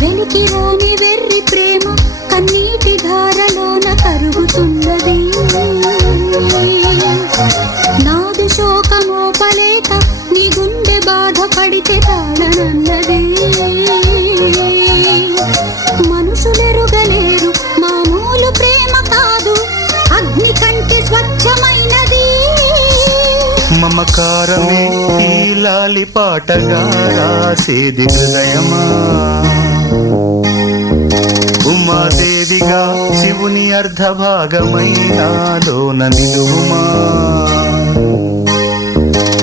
వెలికి రాని వెర్రి ప్రేమ కన్నీటి ధారలోన కరుగుతున్నది. పడితే తాళనన్నది మనుషులెరుగలేరు మామూలు ప్రేమ కాదు అగ్ని కంటే స్వచ్ఛమైనది. మమకారమే ఈ లాలి పాటగా రాసేది హృదయమా? ఉమాదేవిగా శివుని అర్ధభాగమైనాలోన నిలువుమా?